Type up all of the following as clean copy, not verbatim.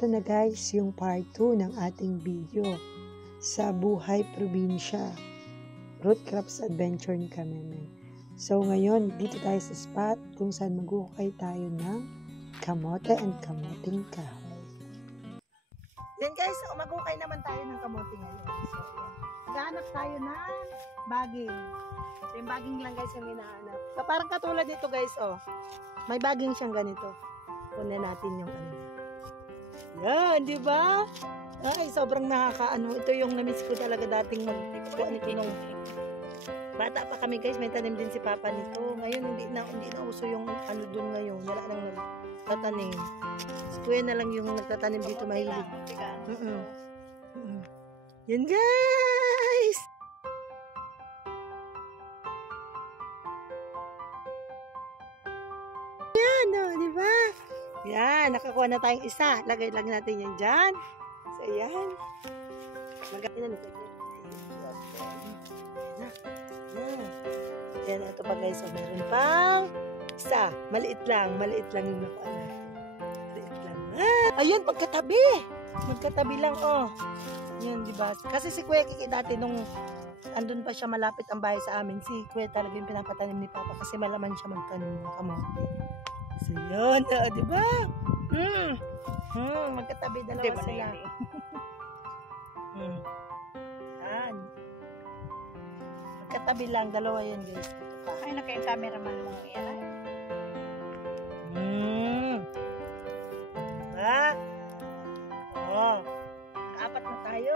Eto na guys, yung part 2 ng ating video sa buhay probinsya. Root crops adventure ni kami. So ngayon, dito tayo sa spot kung saan maghuhukay tayo ng kamote and kamuting kahoy. Yan guys, maghukay naman tayo ng kamote ngayon. So yan, maghanap tayo ng baging. So yung baging lang guys yung hinahanap. So, parang katulad dito guys, oh. May baging siyang ganito. Kunin natin yung kanina. Yan, di ba? Ay, sobrang nakakaano. Ito yung na-miss ko talaga dating magkuha nito nung bata pa kami guys. May tanim din si Papa nito. Ngayon, hindi na uso yung ano dun ngayon. Wala nang nagtatanim. Si Kuya na lang yung nagtatanim dito mahilig. Yan guys! Yan, oh, di ba? Yan, nakakuha na tayong isa. Lagay lang natin yan dyan. So, yan. Lagay na nito. Yan, ito pa guys. So, meron pang isa. Maliit lang yung nakuha natin. Maliit lang. Ayun, magkatabi. Magkatabi lang, oh. Yan, di ba? Kasi si Kuya Kiki dati nung andun pa siya malapit ang bahay sa amin, si Kuya talaga yung pinapatanim ni Papa kasi malaman siya magtanim ng kamote. So, yun. Di ba? Magkatabi dalawa sila. Yan. Magkatabi lang. Dalawa yan, guys. Ay, na kayong cameraman mo. Yan. Diba? Oh. Apat na tayo.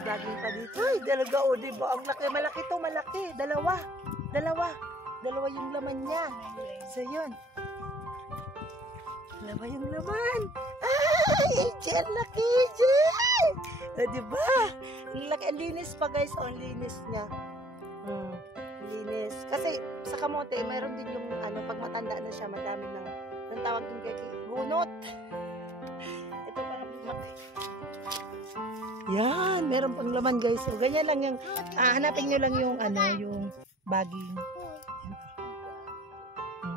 Bagay pa dito. Ay, dalaga o, diba? Ang laki. Malaki to, malaki. Dalawa yung laman niya. So, yun. Dalawa yung laman. Ay, Angel, laki, Angel. Diba? Ang linis pa, guys. Ang linis niya. Linis. Kasi, sa kamote, mayroon din yung, pag matanda na siya, madami ng, ang tawag din kay bunot. Ito parang matay. Yan, meron pang laman, guys. So, ganyan lang yung, hanapin nyo lang yung, yung baging.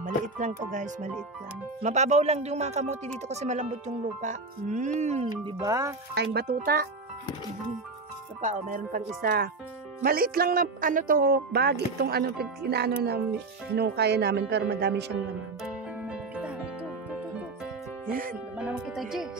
Maliit lang to guys, maliit lang. Mababaw lang yung mga kamote dito kasi malambot yung lupa. Di ba? Ayong batuta. Ito pa, meron pang isa. Maliit lang na to, bag itong inaano na hinukaya namin pero madami siyang laman. Kita, ito. Yan. Naman naman kita, Jay.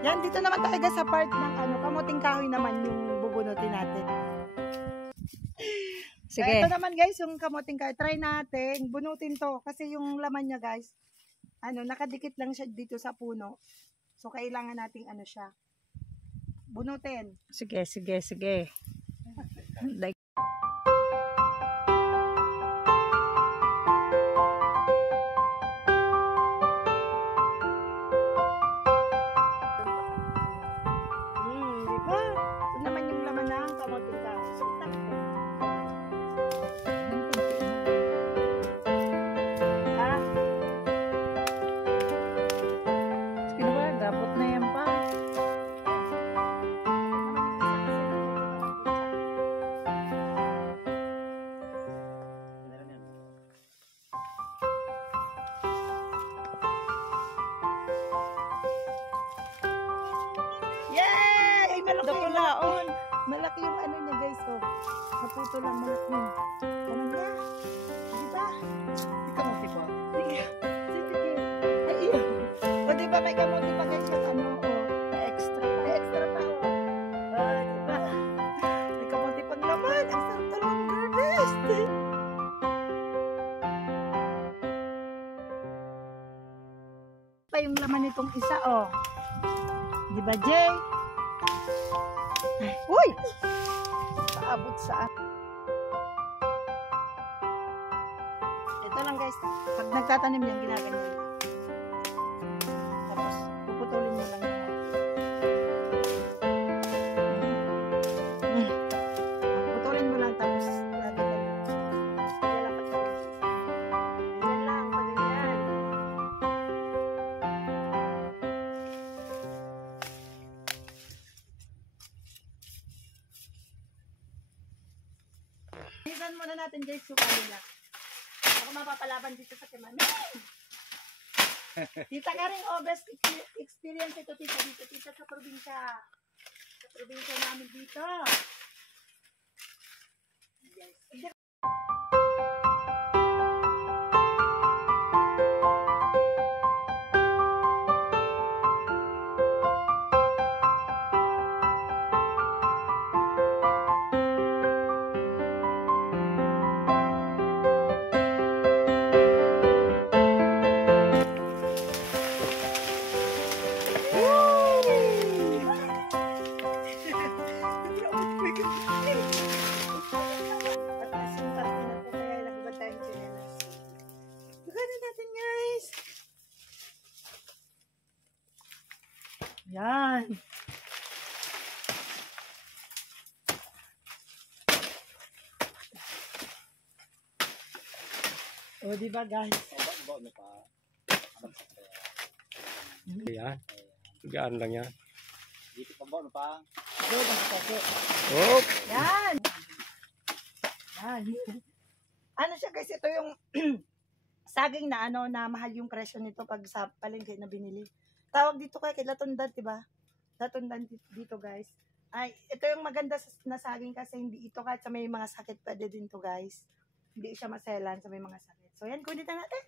Yan, dito naman tayo sa part ng kamuting kahoy naman yung bubunutin. bunutin natin. Sige. Ito naman guys, yung kamuting kahoy. Try natin, bunutin to. Kasi yung laman niya guys, nakadikit lang siya dito sa puno. So, kailangan nating siya. Bunutin. Sige. Like, Di ba? Ito naman yung laman ng kamuting kahoy. So, takbo. Ha? sige na ba? Gabot na yan pa. Yay! Ay, malaki yung Dakulaon. Malaki yung niya guys. Oh. Naputo lang malaki. Ganun na. Diba? May kamuti pa. Sige. Sige. Ay, iyo. O diba may kamuti pa guys yung May extra pa. May extra pa diba? May kamuti pang laman. Ang sarap talagang harvest. Pa yung laman nitong isa Diba, Jay? Ay, uy! Paabot saan? Ito lang guys. Pag nagtatanim yan, ginaganyan. Tapos, puputulin mo lang yan. Puputulin mo lang, tapos lagyan lang. Kaya lang pagtulin. Ganyan lang, pag ganyan. Isan muna natin guys yung kanila. Ako mapapalaban dito sa Kimamin. Tita ka rin, best experience ito tita dito. Tita sa probinsya. Sa probinsya namin dito. Yes. Yan. O, diba guys? Yan. Gaan lang yan. Dito pa ba pa? Oh! Yan. Yan. Ano siya guys, ito yung saging na na mahal yung presyo nito pag sa palengke na binili. Tawag dito kay latundan, diba? Latundan dito guys. Ay, ito yung maganda na saging kasi hindi ito kahit sa may mga sakit pwede din to guys. Hindi siya maselan sa may mga sakit. So yan, kunin na natin.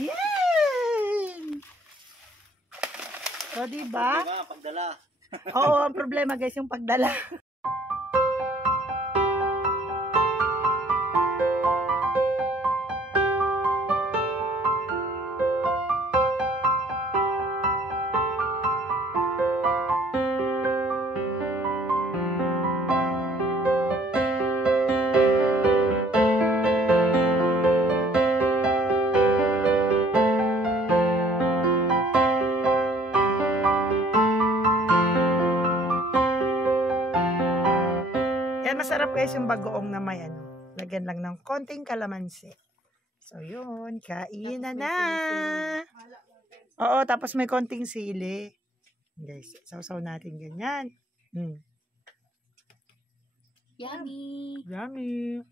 Yay! So diba? Diba, pagdala. Oo, ang problema guys yung pagdala. Masarap guys yung bagoong na may lagyan lang ng konting kalamansi. So yun, kainan na. Oo, tapos may konting sili. Guys, sausaw natin ganyan. Yummy! Yummy!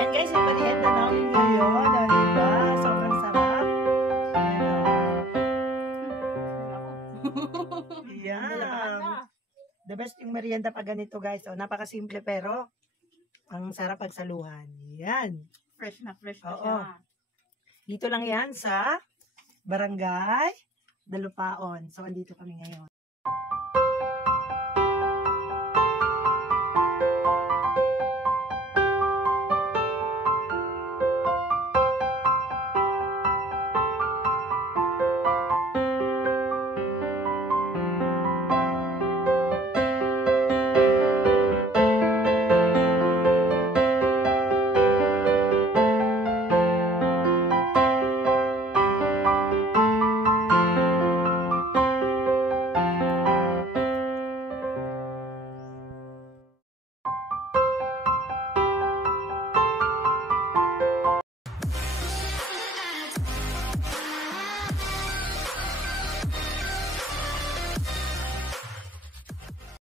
Yan guys, ito The best yung merienda pag ganito guys. So, napakasimple pero ang sarap pagsaluhan. Yan. Fresh na Oo. siya. Dito lang yan sa Barangay Dalupaon. So, andito kami ngayon.